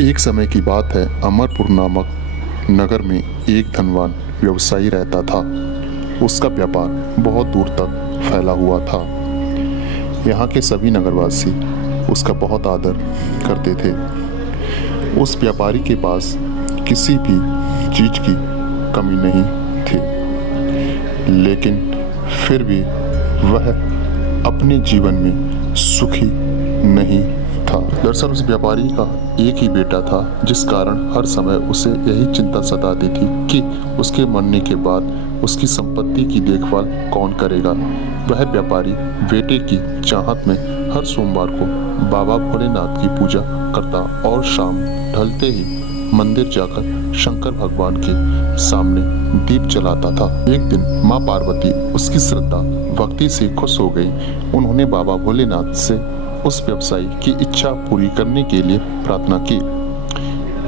एक समय की बात है, अमरपुर नामक नगर में एक धनवान व्यवसायी रहता था। उसका व्यापार बहुत दूर तक फैला हुआ था। यहाँ के सभी नगरवासी उसका बहुत आदर करते थे। उस व्यापारी के पास किसी भी चीज की कमी नहीं थी, लेकिन फिर भी वह अपने जीवन में सुखी नहीं था। दरअसल उस व्यापारी का एक ही बेटा था, जिस कारण हर समय उसे यही चिंता सताती थी कि उसके मरने के बाद उसकी संपत्ति की देखभाल कौन करेगा। वह व्यापारी बेटे की चाहत में हर सोमवार को बाबा भोलेनाथ की पूजा करता और शाम ढलते ही मंदिर जाकर शंकर भगवान के सामने दीप जलाता था। एक दिन माँ पार्वती उसकी श्रद्धा भक्ति से खुश हो गई। उन्होंने बाबा भोलेनाथ से उस व्यवसायी की इच्छा पूरी करने के लिए प्रार्थना की।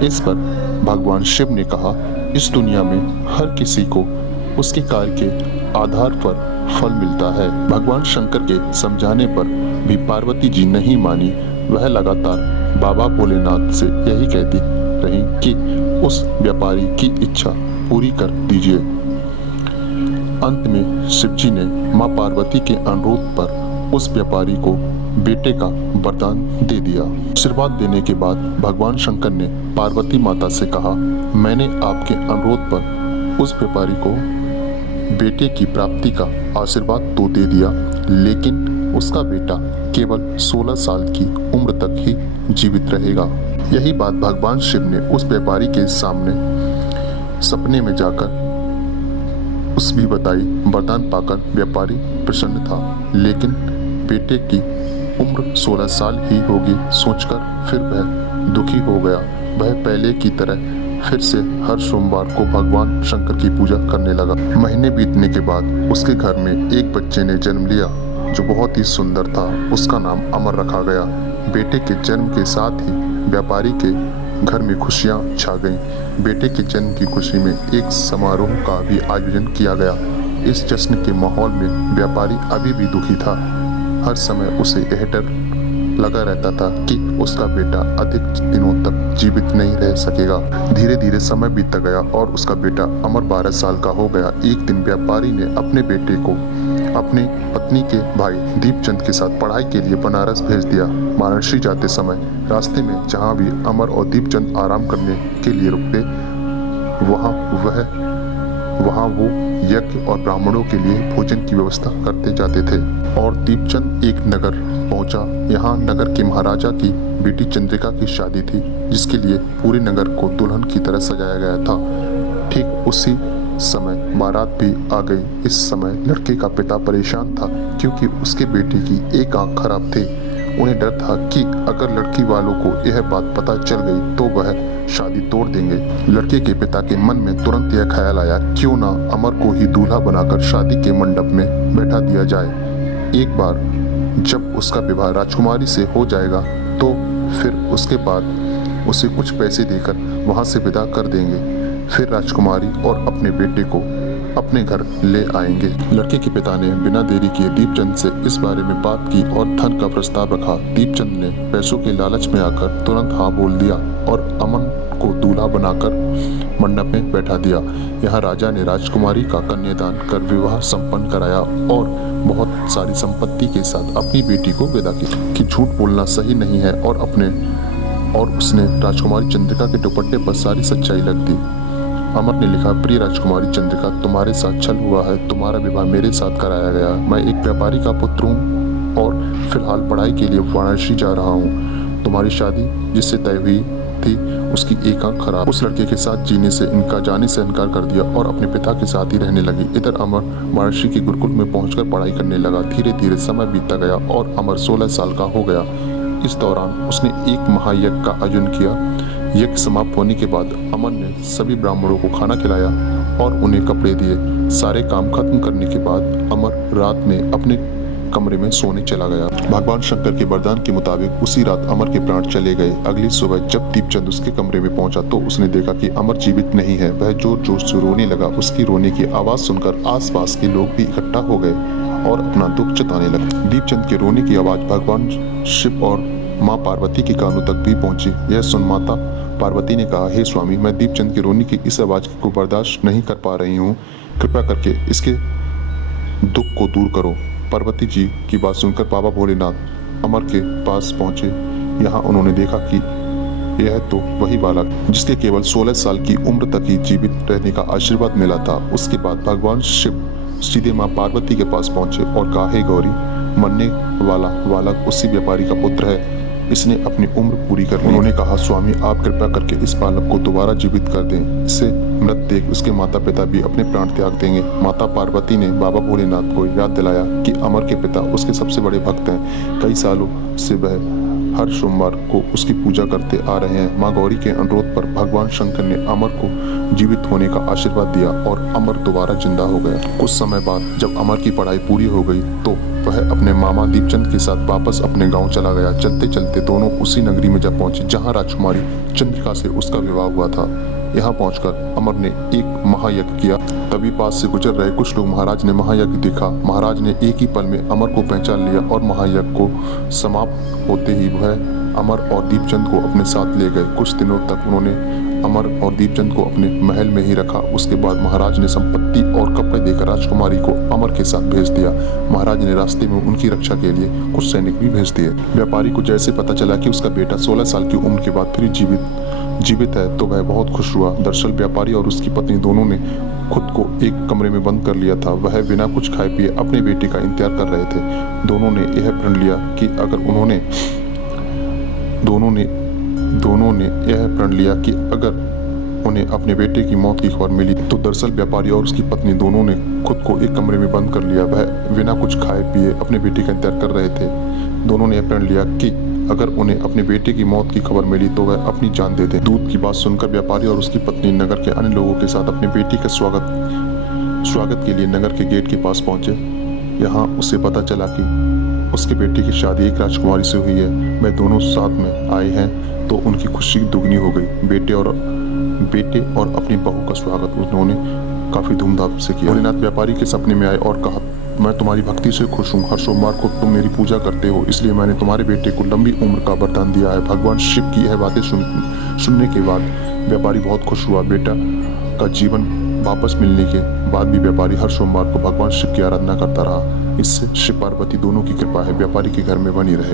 इस पर भगवान शिव ने कहा, इस दुनिया में हर किसी को उसके कार्य के आधार पर फल मिलता है। भगवान शंकर के समझाने पर भी पार्वती जी नहीं मानी। वह लगातार बाबा भोलेनाथ से यही कहती रही कि उस व्यापारी की इच्छा पूरी कर दीजिए। अंत में शिव जी ने माँ पार्वती के अनुरोध पर उस व्यापारी को बेटे का वरदान दे दिया। आशीर्वाद देने के बाद भगवान शंकर ने पार्वती माता से कहा, मैंने आपके अनुरोध पर उस व्यापारी को बेटे की प्राप्ति का आशीर्वाद तो दे दिया, लेकिन उसका बेटा केवल 16 साल की उम्र तक ही जीवित रहेगा। यही बात भगवान शिव ने उस व्यापारी के सामने सपने में जाकर उस भी बताई। वरदान पाकर व्यापारी प्रसन्न था, लेकिन बेटे की उम्र 16 साल ही होगी सोचकर फिर वह दुखी हो गया। वह पहले की तरह फिर से हर सोमवार को भगवान शंकर की पूजा करने लगा। महीने बीतने के बाद उसके घर में एक बच्चे ने जन्म लिया जो बहुत ही सुंदर था। उसका नाम अमर रखा गया। बेटे के जन्म के साथ ही व्यापारी के घर में खुशियां छा गईं। बेटे के जन्म की खुशी में एक समारोह का भी आयोजन किया गया। इस जश्न के माहौल में व्यापारी अभी भी दुखी था। हर समय उसे यह डर लगा रहता था कि उसका बेटा अधिक दिनों तक जीवित नहीं रह सकेगा। धीरे धीरे समय बीतता गया और उसका बेटा अमर 12 साल का हो गया। एक दिन व्यापारी ने अपने बेटे को अपनी पत्नी के भाई दीपचंद के साथ पढ़ाई के लिए बनारस भेज दिया। वाराणसी जाते समय रास्ते में जहाँ भी अमर और दीपचंद आराम करने के लिए रुकते, वहाँ वो यज्ञ और ब्राह्मणों के लिए भोजन की व्यवस्था करते जाते थे। और दीपचंद एक नगर पहुंचा। यहाँ नगर के महाराजा की बेटी चंद्रिका की शादी थी, जिसके लिए पूरे नगर को दुल्हन की तरह सजाया गया था। ठीक उसी समय बारात भी आ गई। इस समय लड़के का पिता परेशान था, क्योंकि उसके बेटे की एक आंख खराब थी। उन्हें डर था कि अगर लड़की वालों को यह बात पता चल गई तो वह शादी तोड़ देंगे। लड़के के पिता के मन में तुरंत यह ख्याल आया, क्यों ना अमर को ही दूल्हा बनाकर शादी के मंडप में बैठा दिया जाए। एक बार जब उसका विवाह राजकुमारी से हो जाएगा तो फिर उसके बाद उसे कुछ पैसे देकर वहां से विदा कर देंगे। फिर राजकुमारी और अपने बेटे को अपने घर ले आएंगे। लड़के के पिता ने बिना देरी किए दीपचंद से इस बारे में बात की और धन का प्रस्ताव रखा। दीपचंद ने पैसों के लालच में आकर तुरंत हाँ बोल दिया और अमन को दूल्हा बनाकर मंडप में बैठा दिया। यहाँ राजा ने राजकुमारी का कन्यादान कर विवाह संपन्न कराया और बहुत सारी संपत्ति के साथ अपनी बेटी को विदा किया। कि झूठ बोलना सही नहीं है और उसने राजकुमारी चंद्रिका के दुपट्टे पर सारी सच्चाई रख दी। अमर ने लिखा, प्रिय राजकुमारी चंद्रिका, तुम्हारे साथ छल हुआ है। तुम्हारा विवाह मेरे साथ कराया गया। मैं एक व्यापारी का पुत्र हूँ और फिलहाल पढ़ाई के लिए वाराणसी जा रहा हूँ। तुम्हारी शादी जिससे तय हुई थी उसकी एक आंख खराब। उस लड़के के साथ जाने से इनकार कर दिया और अपने पिता के साथ ही रहने लगी। इधर अमर वाराणसी के गुरुकुल में पहुंचकर पढ़ाई करने लगा। धीरे धीरे समय बीतता गया और अमर 16 साल का हो गया। इस दौरान उसने एक महायज्ञ का आयोजन किया। यज्ञ समाप्त होने के बाद अमर ने सभी ब्राह्मणों को खाना खिलाया और उन्हें कपड़े दिए। सारे काम खत्म करने के बाद अमर रात में अपने कमरे में सोने चला गया। भगवान शंकर के वरदान के मुताबिक उसी रात अमर के प्राण चले गए। अगली सुबह जब दीपचंद उसके कमरे में पहुंचा तो उसने देखा कि अमर जीवित नहीं है। वह जोर जोर से रोने लगा। उसकी रोने की आवाज सुनकर आसपास के लोग भी इकट्ठा हो गए और अपना दुख जताने लगे। दीपचंद के रोने की आवाज भगवान शिव और माँ पार्वती के कानों तक भी पहुंची। यह सुन माता पार्वती ने कहा, हे स्वामी, मैं दीपचंद के रोने की इस आवाज़ को बर्दाश्त नहीं कर पा रही हूँ। कृपा करके इसके दुख को दूर करो। पार्वती जी की बात सुनकर बाबा भोलेनाथ अमर के पास पहुंचे। यहाँ उन्होंने देखा कि यह तो वही बालक जिसके केवल 16 साल की उम्र तक ही जीवित रहने का आशीर्वाद मिला था। उसके बाद भगवान शिव सीधे माँ पार्वती के पास पहुंचे और कहा, हे गौरी, मरने वाला बालक उसी व्यापारी का पुत्र है। इसने अपनी उम्र पूरी कर ली। उन्होंने कहा, स्वामी, आप कृपा करके इस बालक को दोबारा जीवित कर दें। इसे मृत देख उसके माता पिता भी अपने प्राण त्याग देंगे। माता पार्वती ने बाबा भोलेनाथ को याद दिलाया कि अमर के पिता उसके सबसे बड़े भक्त हैं। कई सालों से वह हर सोमवार को उसकी पूजा करते आ रहे हैं। माँ गौरी के अनुरोध पर भगवान शंकर ने अमर को जीवित होने का आशीर्वाद दिया और अमर दोबारा जिंदा हो गया। कुछ समय बाद जब अमर की पढ़ाई पूरी हो गई तो वह अपने मामा दीपचंद के साथ वापस अपने गांव चला गया। चलते चलते दोनों उसी नगरी में जा पहुंचे जहां राजकुमारी चंद्रिका से उसका विवाह हुआ था। यहाँ पहुंचकर अमर ने एक महायज्ञ किया। तभी पास से गुजर रहे कुछ लोग महाराज ने महायज्ञ देखा। महाराज ने एक ही पल में अमर को पहचान लिया और महायज्ञ को समाप्त होते ही वह अमर और दीपचंद को अपने साथ ले गए। कुछ दिनों तक उन्होंने अमर और दीपचंद को अपने महल में ही रखा। उसके बाद महाराज ने संपत्ति और कपड़े देकर राजकुमारी को अमर के साथ भेज दिया। महाराज ने रास्ते में उनकी रक्षा के लिए कुछ सैनिक भी भेज दिए। व्यापारी को जैसे पता चला कि उसका बेटा 16 साल की उम्र के बाद फिर जीवित है तो वह बहुत खुश हुआ। दरअसल व्यापारी और उसकी पत्नी दोनों ने खुद को एक कमरे में बंद कर लिया था। वह बिना कुछ खाए पिए अपने बेटे का इंतजार कर रहे थे। दोनों ने यह प्रण लिया कि अगर उन्हें अपने बेटे की मौत की खबर मिली तो दरअसल व्यापारी और उसकी पत्नी दोनों ने खुद को एक कमरे में बंद कर लिया। वह बिना कुछ खाए पिए अपने बेटे का इंतजार कर रहे थे। दोनों ने यह प्रण लिया कि अगर उन्हें अपने बेटे की मौत की खबर मिली तो वह अपनी जान दे दें। दूत की बात सुनकर व्यापारी और उसकी पत्नी नगर के अन्य लोगों के साथ अपने बेटे के स्वागत के लिए नगर के गेट के पास पहुंचे। यहाँ उसे पता चला कि उसके बेटे की शादी एक राजकुमारी से हुई है। वह दोनों साथ में आए हैं तो उनकी खुशी दुगनी हो गई। बेटे और अपनी बहू का स्वागत उन्होंने काफी धूमधाम से किया। भोलेनाथ व्यापारी के सपने में आए और कहा, मैं तुम्हारी भक्ति से खुश हूँ। हर सोमवार को तुम मेरी पूजा करते हो, इसलिए मैंने तुम्हारे बेटे को लंबी उम्र का वरदान दिया है। भगवान शिव की यह बातें सुनने के बाद व्यापारी बहुत खुश हुआ। बेटा का जीवन वापस मिलने के बाद भी व्यापारी हर सोमवार को भगवान शिव की आराधना करता रहा। इससे शिव पार्वती दोनों की कृपा है व्यापारी के घर में बनी रहे।